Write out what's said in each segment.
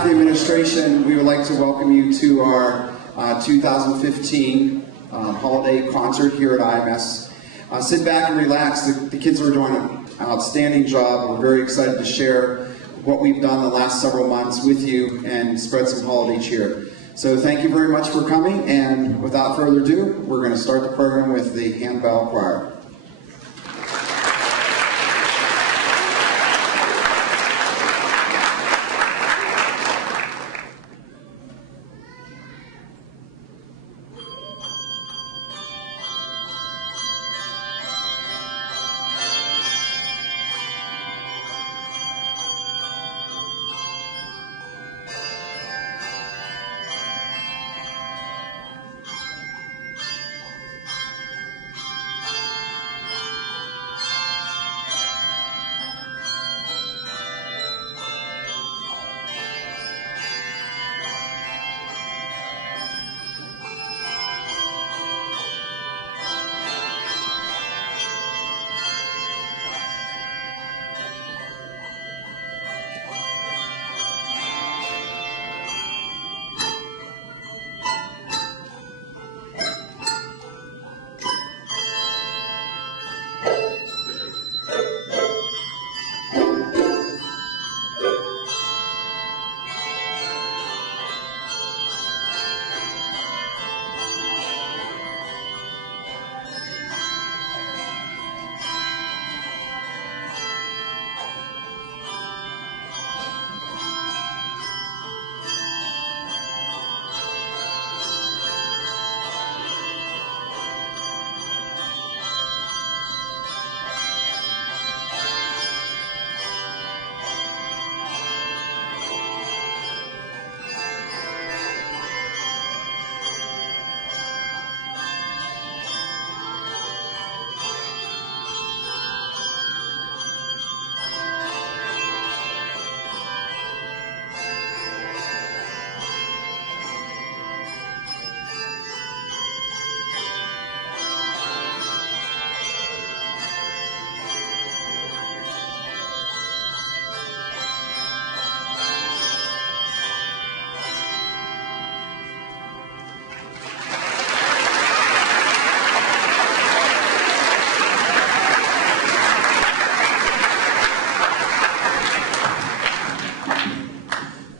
behalf of the administration, we would like to welcome you to our 2015 holiday concert here at IMS. Sit back and relax. The kids are doing an outstanding job. We're very excited to share what we've done the last several months with you and spread some holiday cheer. So thank you very much for coming, and without further ado, we're going to start the program with the Handbell Choir.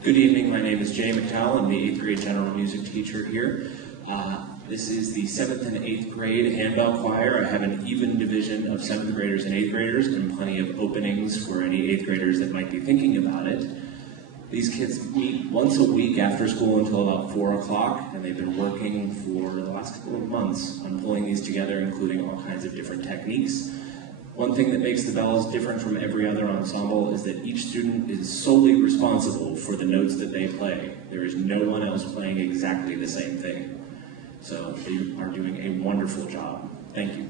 Good evening, my name is Jay McCall. I'm the 8th grade general music teacher here. This is the 7th and 8th grade handbell choir. I have an even division of 7th graders and 8th graders and plenty of openings for any 8th graders that might be thinking about it. These kids meet once a week after school until about 4 o'clock, and they've been working for the last couple of months on pulling these together, including all kinds of different techniques. One thing that makes the bells different from every other ensemble is that each student is solely responsible for the notes that they play. There is no one else playing exactly the same thing. So they are doing a wonderful job. Thank you.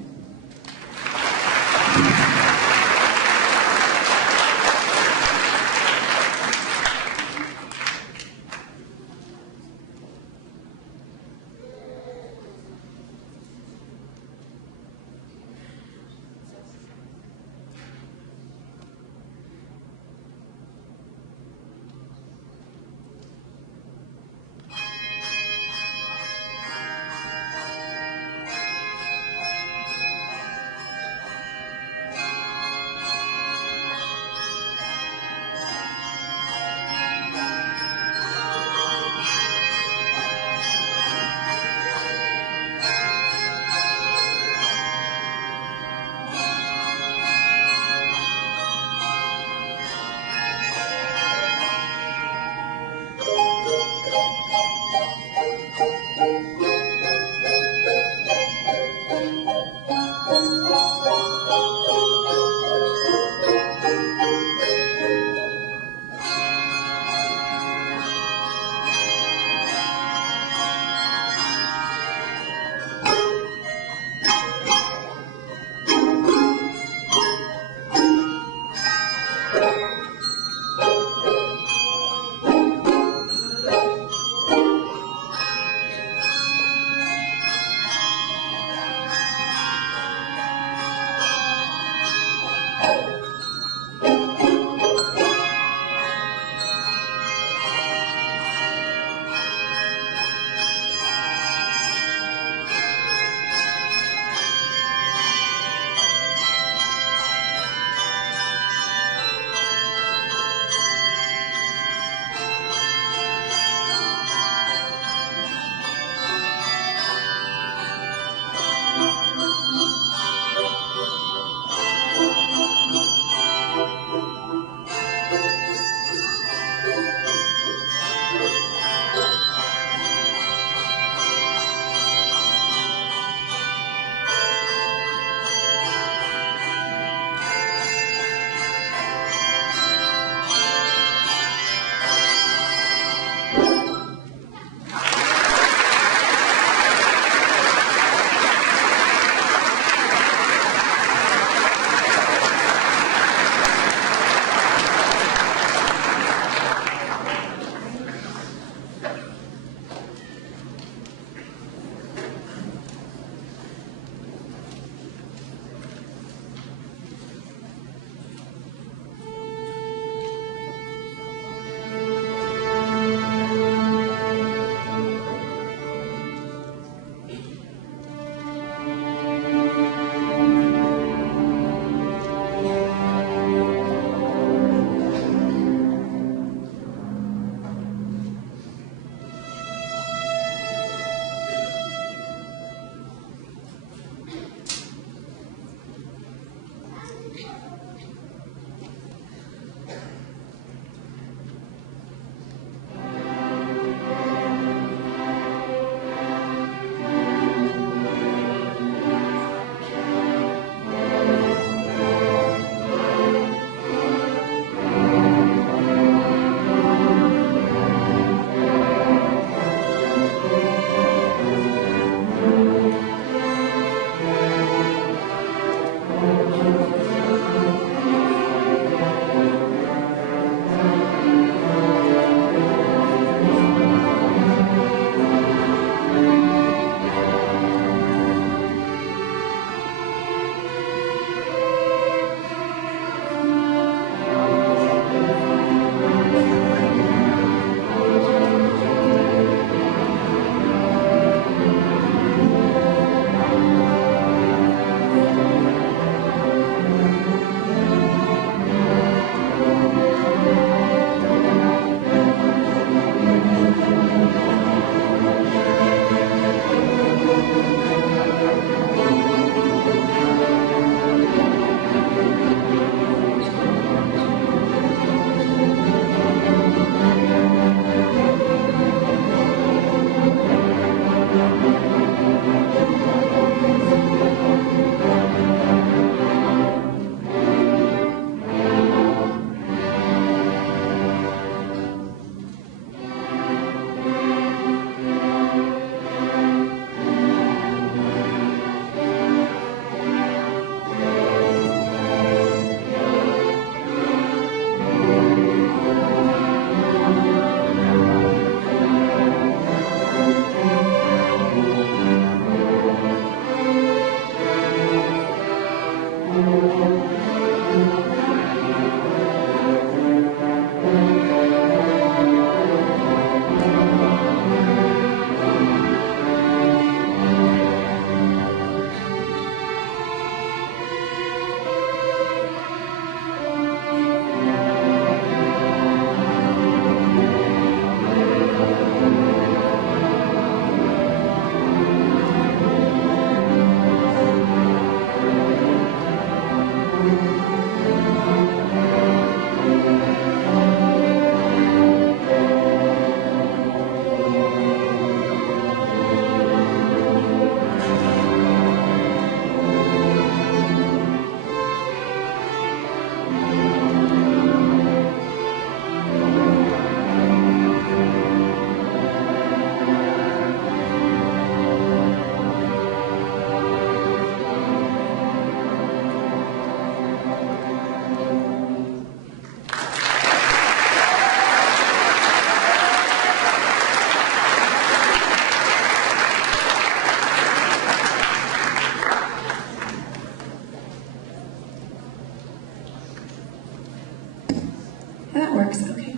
That works, okay.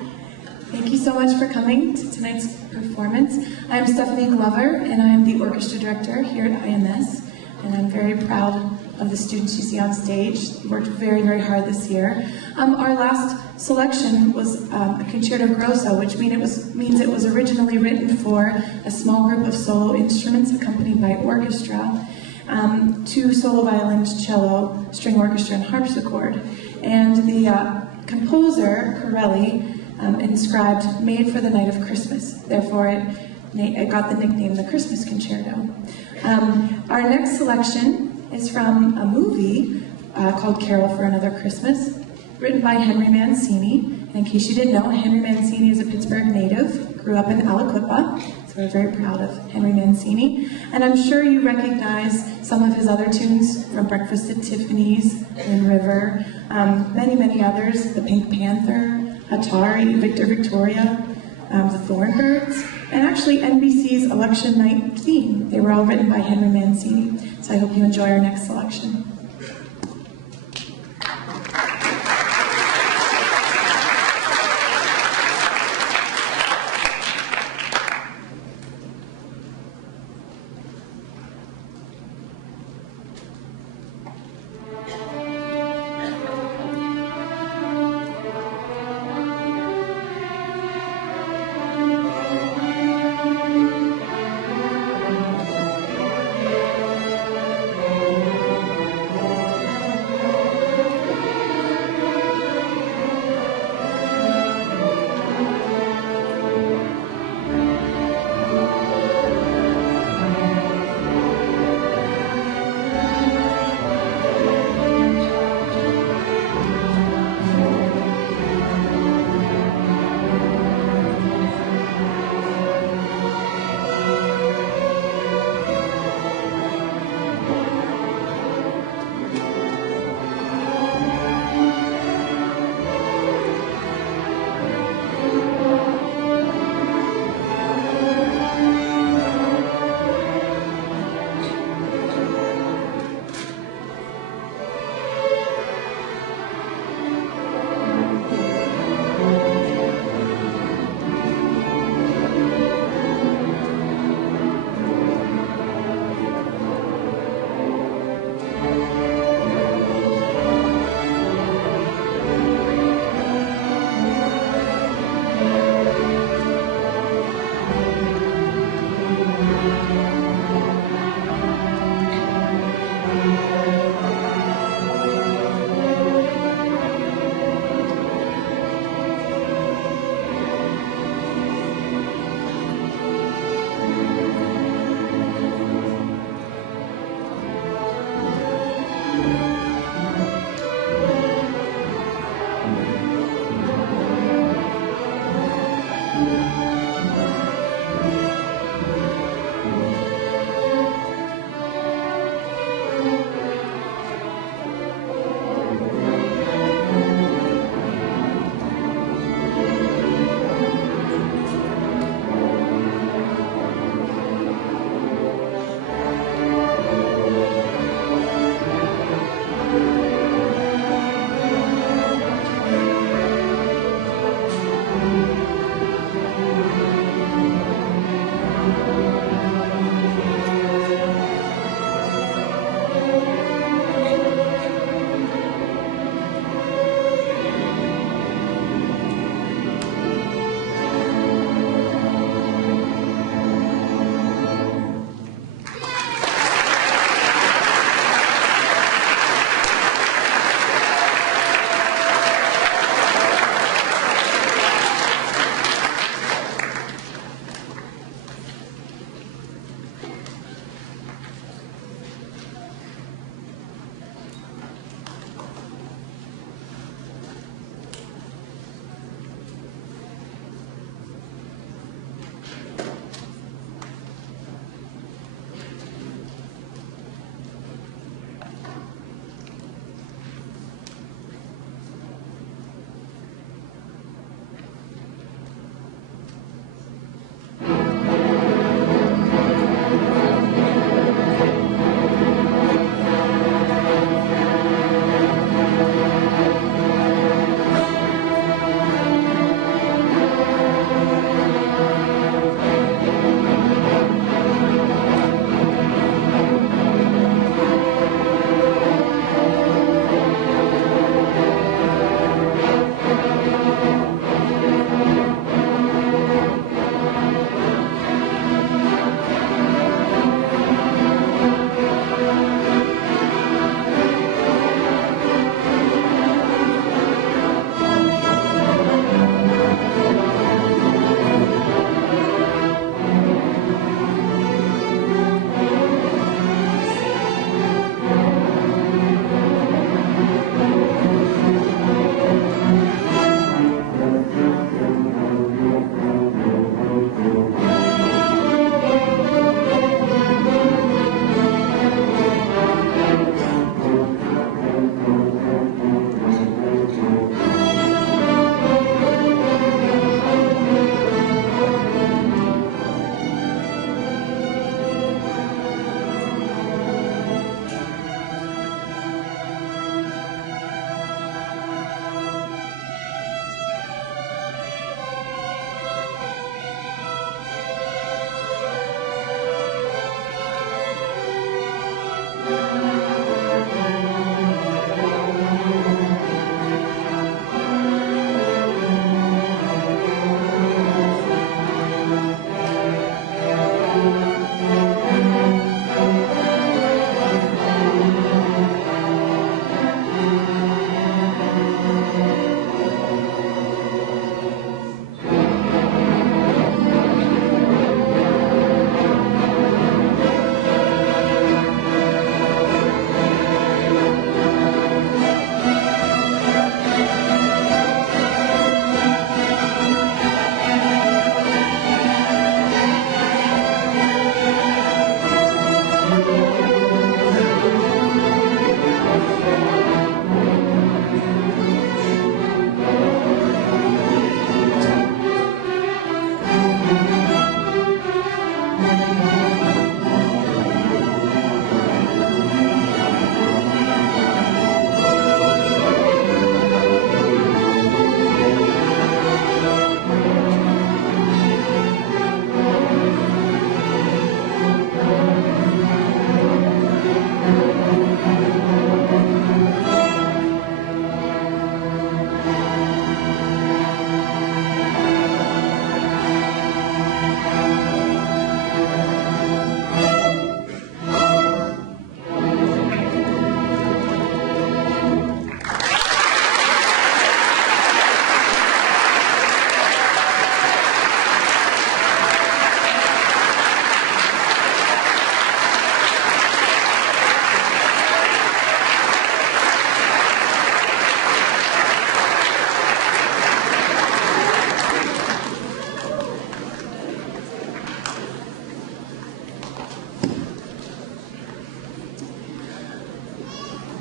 Thank you so much for coming to tonight's performance. I'm Stephanie Glover, and I am the orchestra director here at IMS, and I'm very proud of the students you see on stage. They worked very, very hard this year. Our last selection was a concerto grosso, which means it was originally written for a small group of solo instruments accompanied by orchestra, 2 solo violins, cello, string orchestra, and harpsichord. And the composer, Corelli, inscribed "Made for the Night of Christmas." Therefore, it got the nickname the Christmas Concerto. Our next selection is from a movie called Carol for Another Christmas, written by Henry Mancini. And in case you didn't know, Henry Mancini is a Pittsburgh native, grew up in Aliquippa, so we're very proud of Henry Mancini. And I'm sure you recognize some of his other tunes from Breakfast at Tiffany's, Wind River, many, many others, The Pink Panther, Atari, Victor Victoria, the Thornbirds, and actually NBC's Election Night theme. They were all written by Henry Mancini. So I hope you enjoy our next selection.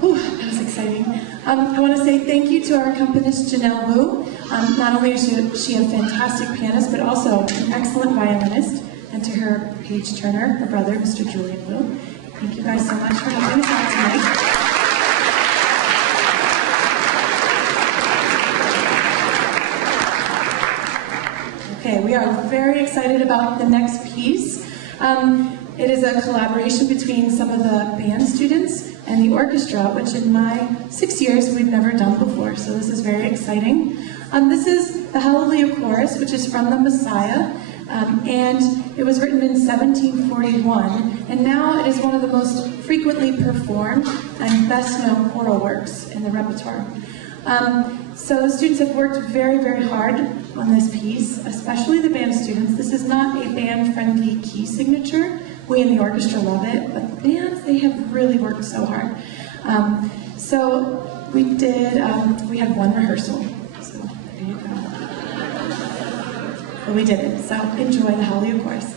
Ooh, that was exciting. I want to say thank you to our accompanist, Janelle Wu. Not only is she a fantastic pianist, but also an excellent violinist, and to her page turner, her brother, Mr. Julian Wu. Thank you guys so much for helping us out tonight. Okay, we are very excited about the next piece. It is a collaboration between some of the band students and the orchestra, which in my 6 years we've never done before, so this is very exciting. This is the Hallelujah Chorus, which is from the Messiah, and it was written in 1741, and now it is one of the most frequently performed and best-known choral works in the repertoire. So the students have worked very, very hard on this piece, especially the band students. This is not a band-friendly key signature. We in the orchestra love it, but the bands, they have really worked so hard. So we had one rehearsal, so there you go. But we did it, so enjoy the Hallelujah Chorus.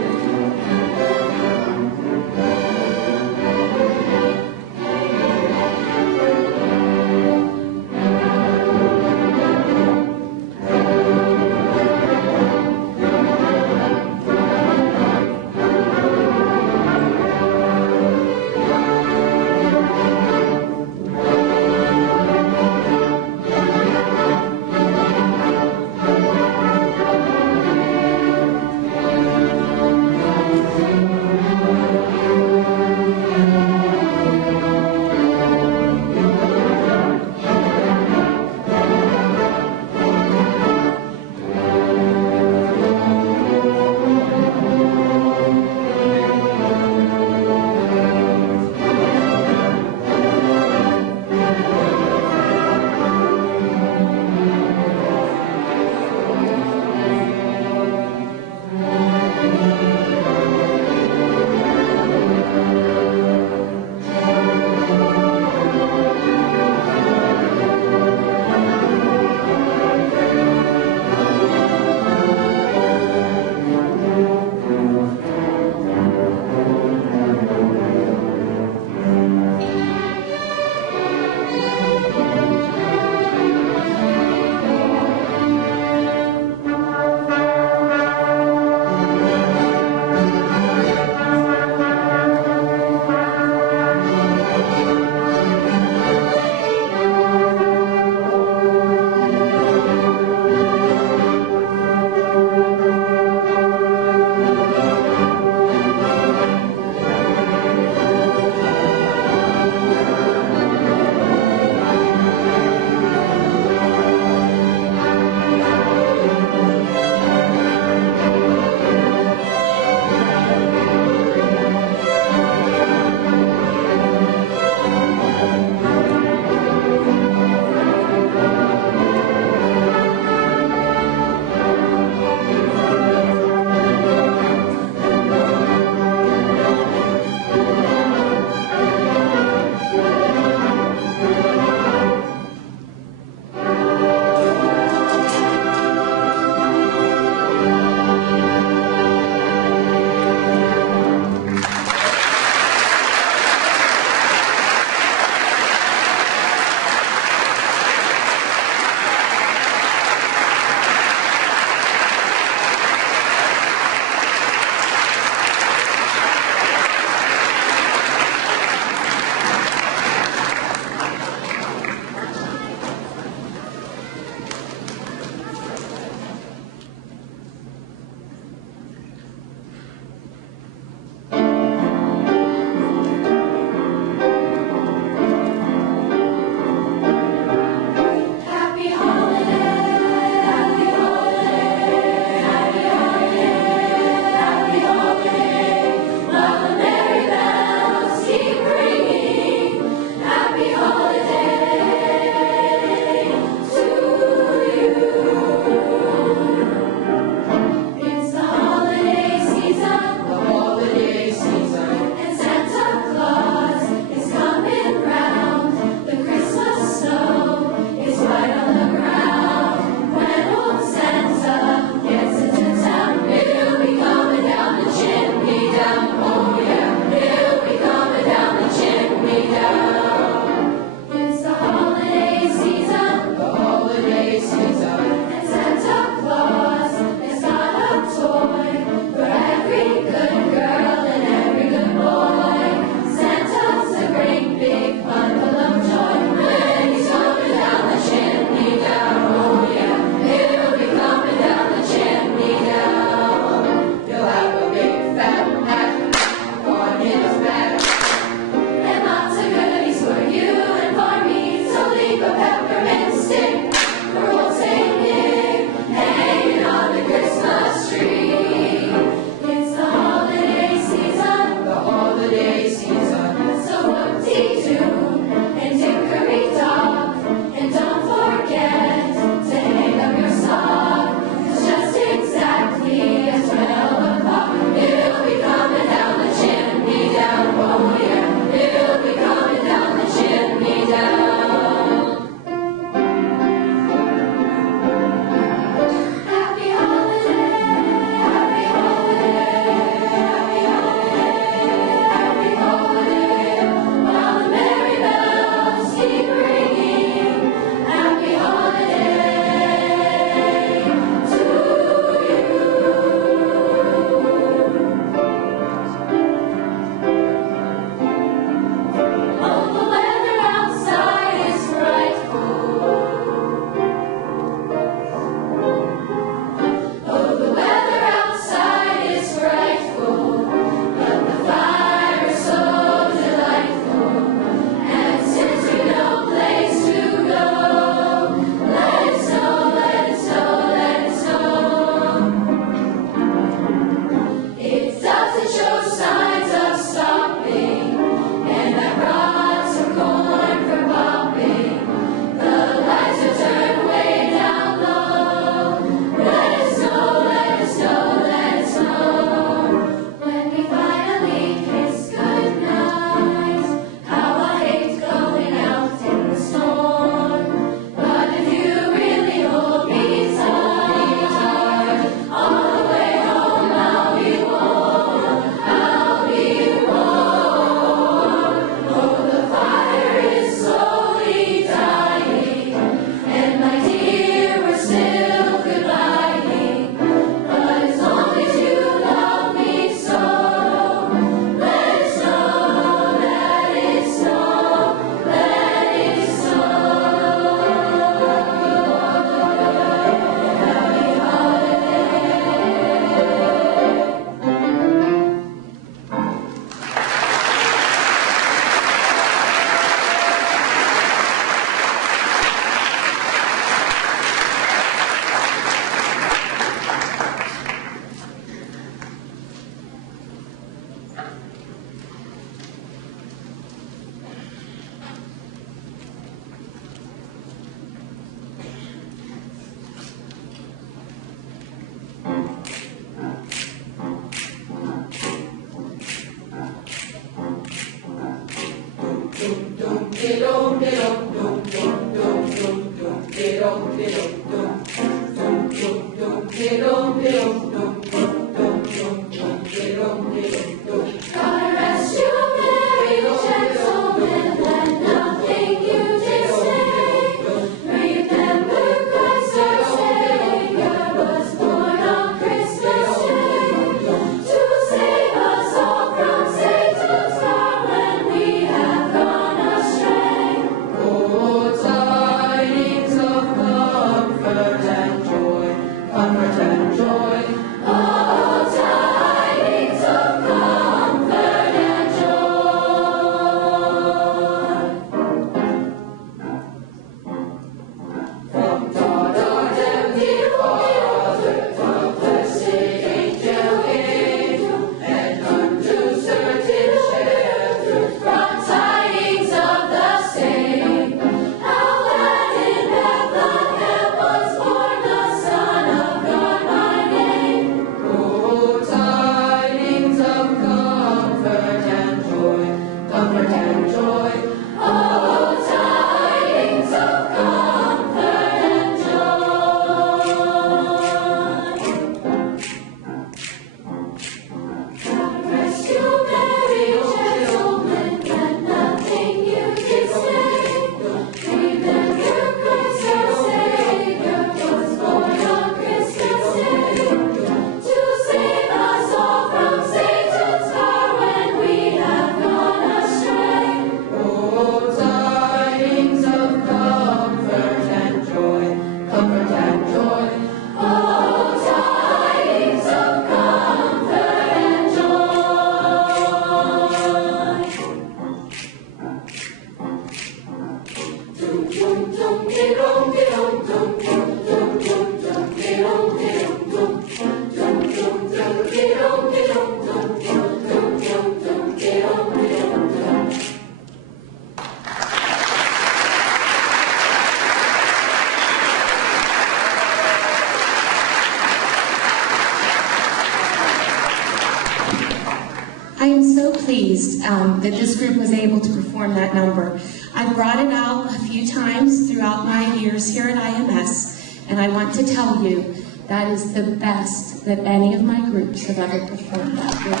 I am so pleased that this group was able to perform that number. I've brought it out a few times throughout my years here at IMS, and I want to tell you that is the best that any of my groups have ever performed that group.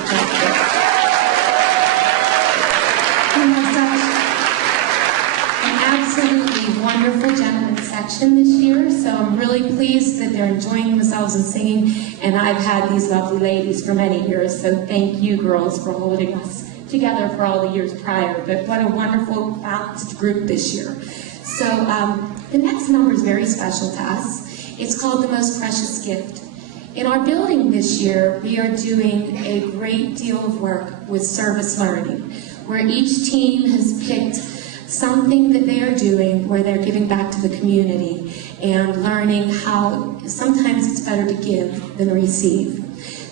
We have such an absolutely wonderful gentleman section this year, so I'm really pleased that they're enjoying themselves and singing, and I've had these lovely ladies for many years, so thank you girls for holding us together for all the years prior, but what a wonderful balanced group this year. So the next number is very special to us. It's called The Most Precious Gift. In our building this year, we are doing a great deal of work with service learning, where each team has picked something that they are doing where they're giving back to the community and learning how sometimes it's better to give than receive.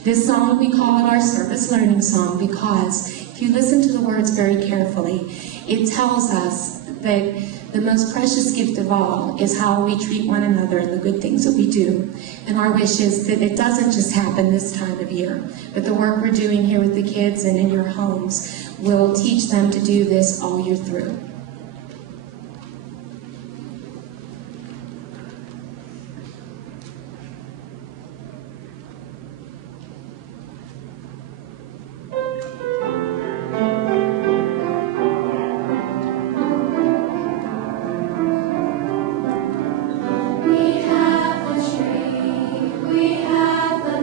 This song, we call it our service learning song because if you listen to the words very carefully, it tells us that the most precious gift of all is how we treat one another and the good things that we do. And our wish is that it doesn't just happen this time of year, but the work we're doing here with the kids and in your homes will teach them to do this all year through. We have the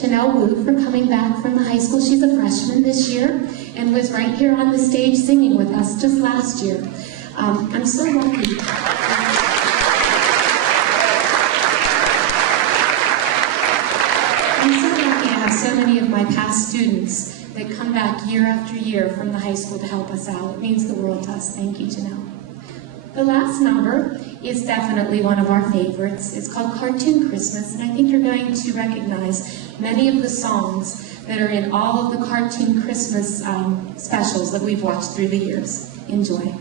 Janelle Wu for coming back from the high school. She's a freshman this year and was right here on the stage singing with us just last year. I'm so lucky. I'm so lucky to have so many of my past students that come back year after year from the high school to help us out. It means the world to us. Thank you, Janelle. The last number is definitely one of our favorites. It's called Cartoon Christmas, and I think you're going to recognize many of the songs that are in all of the Cartoon Christmas specials that we've watched through the years. Enjoy.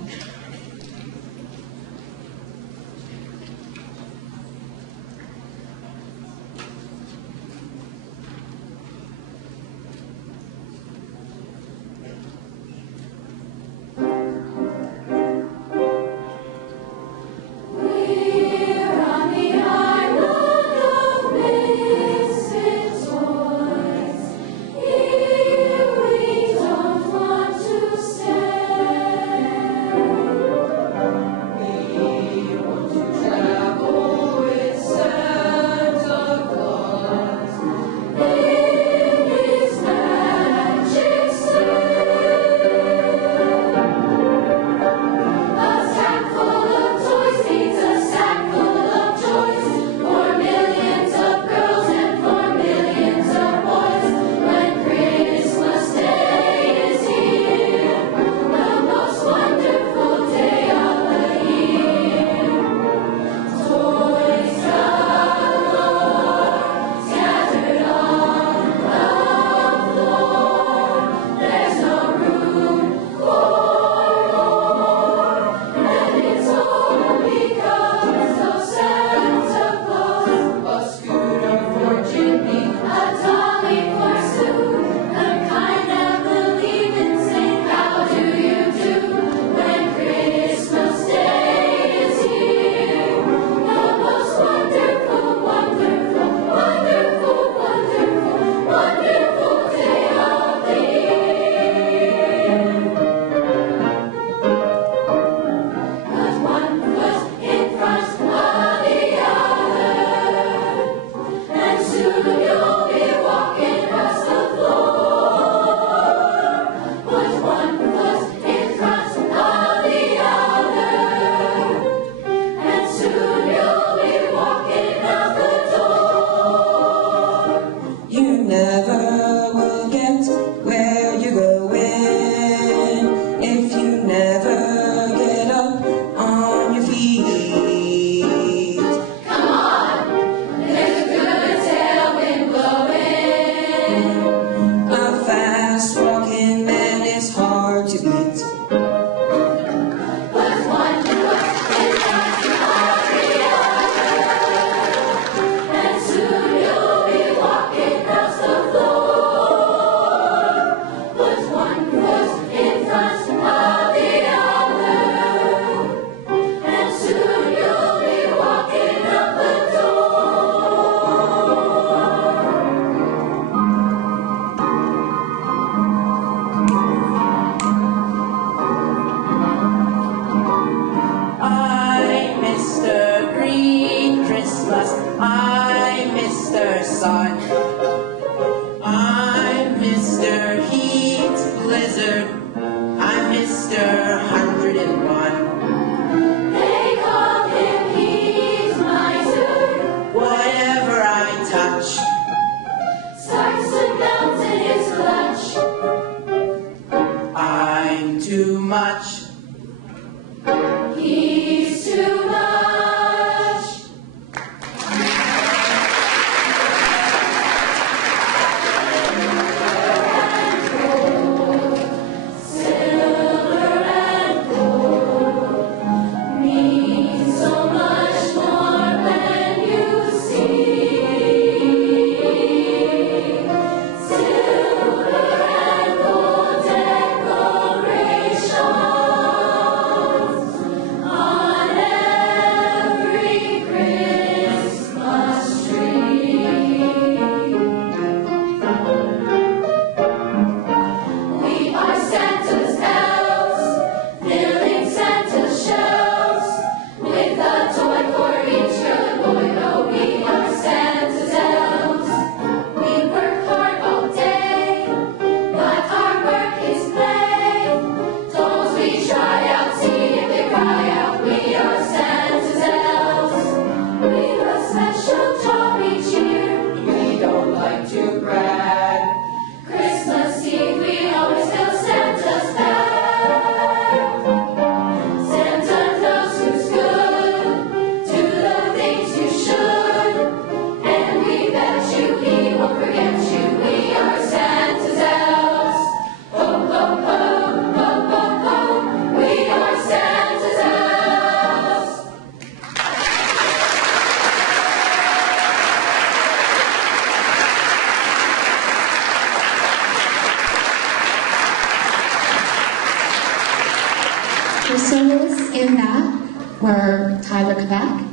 The soloists in that were Tyler Kvak,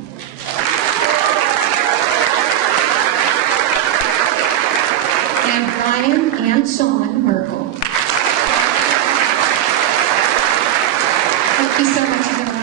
and Brian and Sean Merkel. Thank you so much, everyone.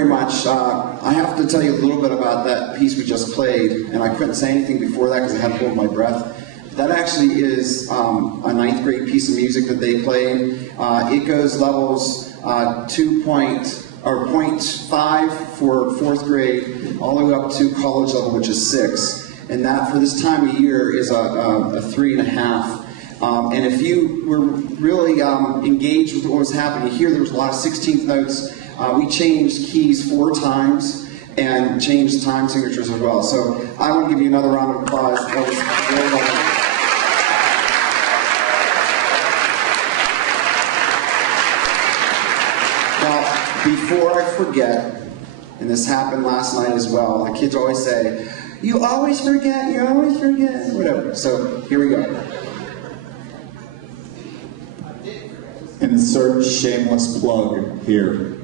very much. I have to tell you a little bit about that piece we just played, and I couldn't say anything before that because I had to hold my breath. That actually is a 9th grade piece of music that they played. It goes levels 0.5 for 4th grade, all the way up to college level, which is 6. And that, for this time of year, is a 3.5. And if you were really engaged with what was happening here, there was a lot of 16th notes. We changed keys 4 times and changed time signatures as well. So I want to give you another round of applause. That was very well. Now, before I forget, and this happened last night as well, the kids always say, "You always forget, you always forget," whatever. So here we go. Insert shameless plug here.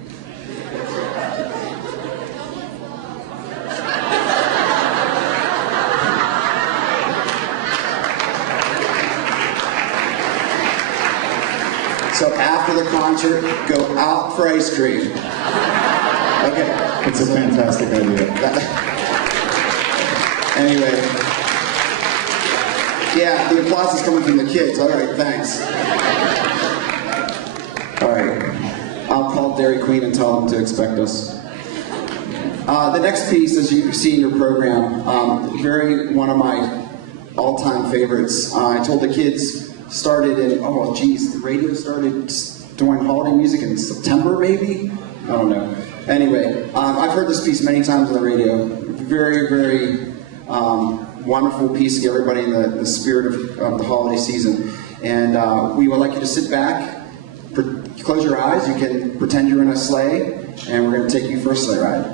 So after the concert, go out for ice cream. Okay. It's a fantastic idea. Anyway. Yeah, the applause is coming from the kids. All right, thanks. All right. I'll call Dairy Queen and tell them to expect us. The next piece, as you see in your program, one of my all-time favorites. I told the kids, started in, the radio started doing holiday music in September, maybe? I don't know. Anyway, I've heard this piece many times on the radio. Very, very wonderful piece to get everybody in the spirit of the holiday season. And we would like you to sit back, close your eyes, you can pretend you're in a sleigh, and we're going to take you for a sleigh ride.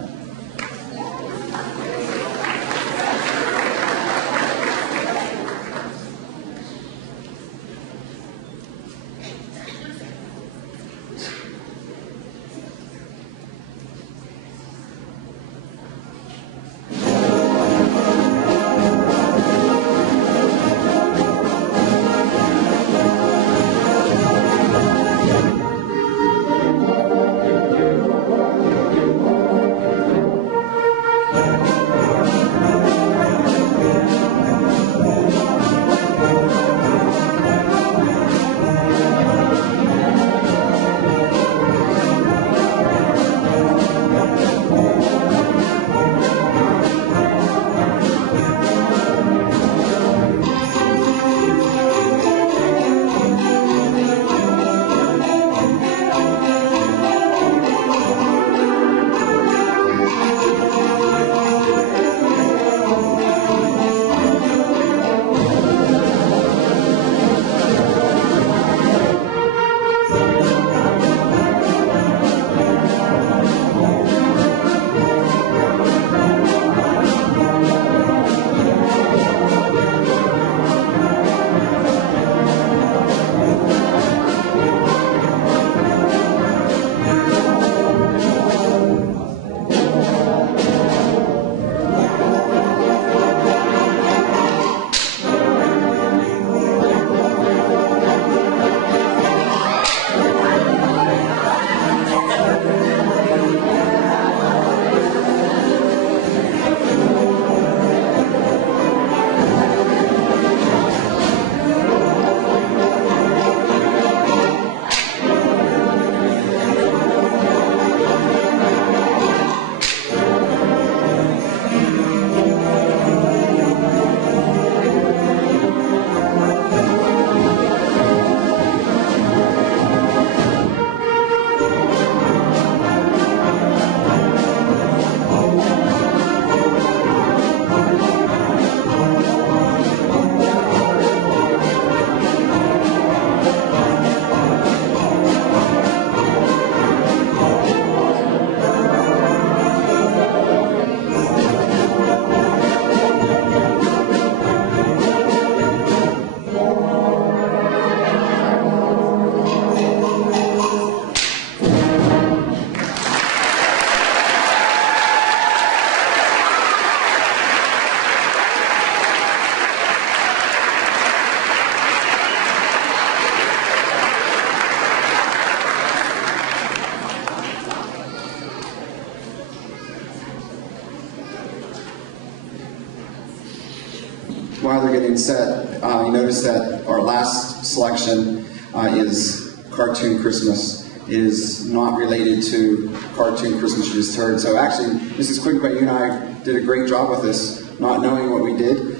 while they're getting set, you notice that our last selection is Cartoon Christmas. It is not related to Cartoon Christmas you just heard. So actually, Mrs. Quigley, you and I did a great job with this, not knowing what we did,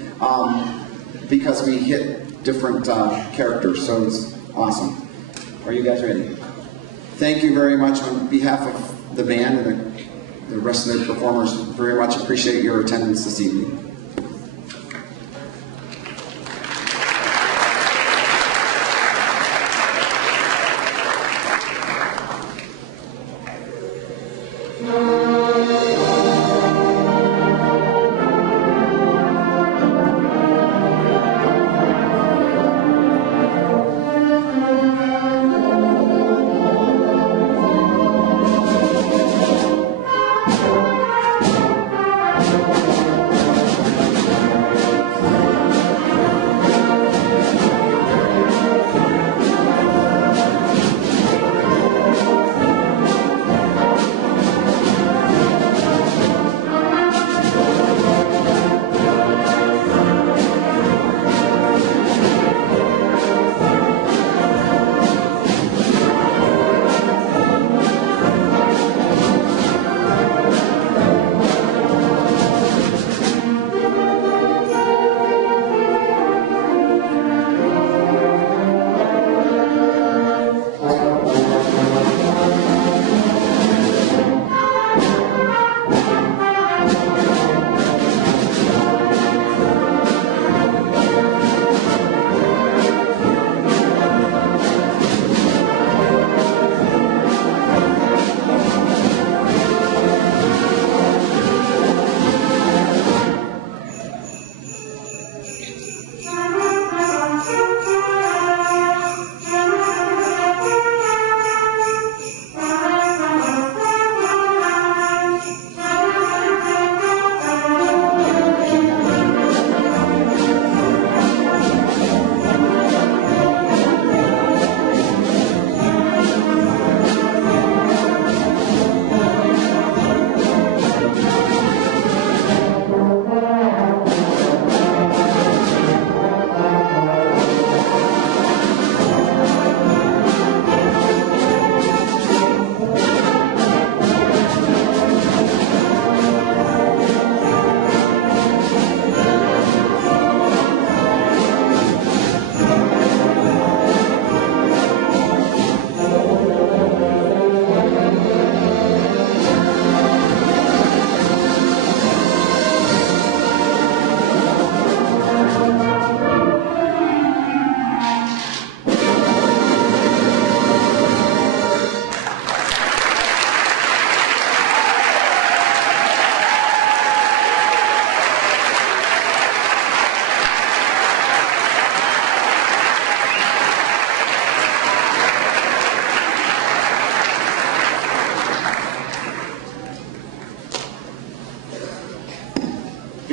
because we hit different characters, so it's awesome. Are you guys ready? Thank you very much on behalf of the band and the rest of the performers. Very much appreciate your attendance this evening.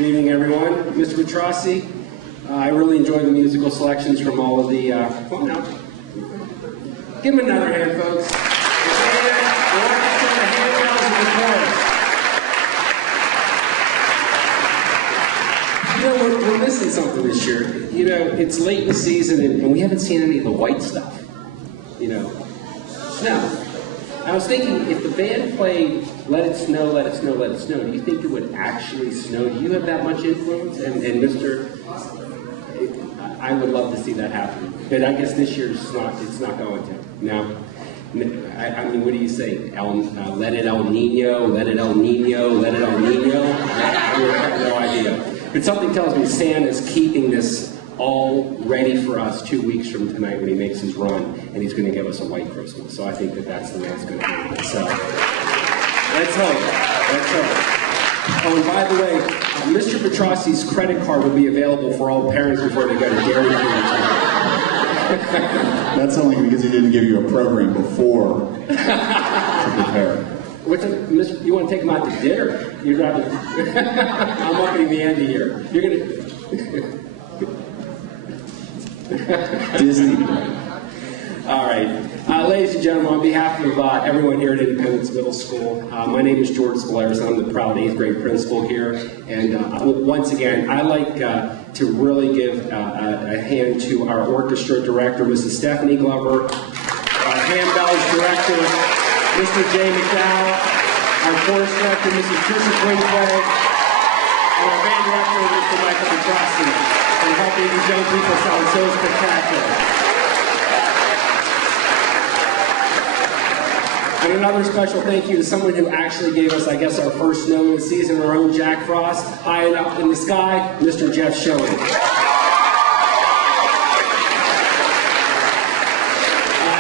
Good evening, everyone. Mr. Petrossi, I really enjoyed the musical selections from all of the... come on now. Give him another hand, folks. You know, we're missing something this year. You know, it's late in the season, and we haven't seen any of the white stuff. You know, snow. I was thinking, if the band played Let It Snow, Let It Snow, Let It Snow, do you think it would actually snow? Do you have that much influence? And Mr., I would love to see that happen. But I guess this year it's not going to. No. I mean, what do you say? Let it El Nino, let it El Nino, let it El Nino? I have no idea. But something tells me Santa's keeping this all ready for us 2 weeks from tonight when he makes his run, and he's going to give us a white Christmas. So I think that's the way it's going to be. So let's hope. Let's hope. Oh, and by the way, Mr. Petrossi's credit card will be available for all parents before they go to Dairy Queen. That's only because he didn't give you a program before to prepare. You want to take him out to dinner? You'd rather... I'm upping the ante here. You're going to... Disney. All right. Ladies and gentlemen, on behalf of everyone here at Independence Middle School, my name is George Scolaris. I'm the proud 8th grade principal here. And once again, I'd like to really give a hand to our orchestra director, Mrs. Stephanie Glover, our handbells director, Mr. Jay McDowell, our chorus director, Mrs. Trisha Quinquay, and our band director, Mr. Michael Petrossi, for helping these young people sound so spectacular. And another special thank you to someone who actually gave us, I guess, our first snow of the season, our own Jack Frost, high up in the sky, Mr. Jeff Schoen.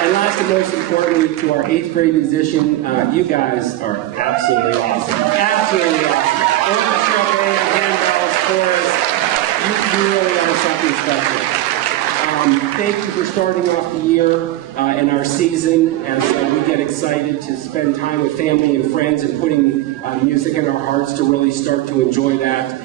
And last and most importantly, to our 8th grade musician, you guys are absolutely awesome. Absolutely awesome. Orchestra, band, handbells, chorus, you really are something special. Thank you for starting off the year and our season as we get excited to spend time with family and friends and putting music in our hearts to really start to enjoy that.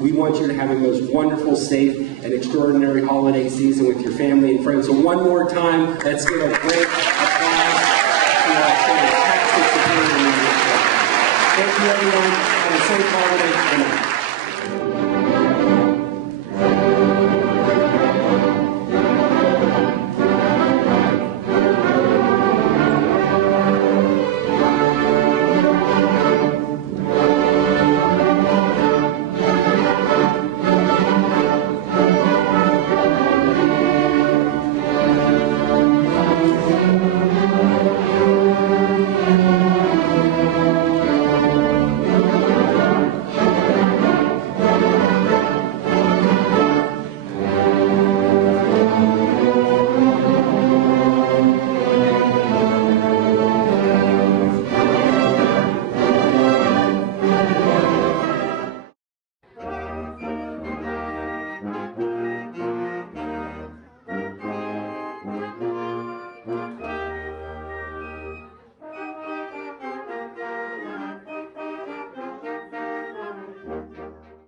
We want you to have a most wonderful, safe, and extraordinary holiday season with your family and friends. So one more time, let's give a great applause to our fantastic supporting music. Thank you, everyone. Have a safe holiday.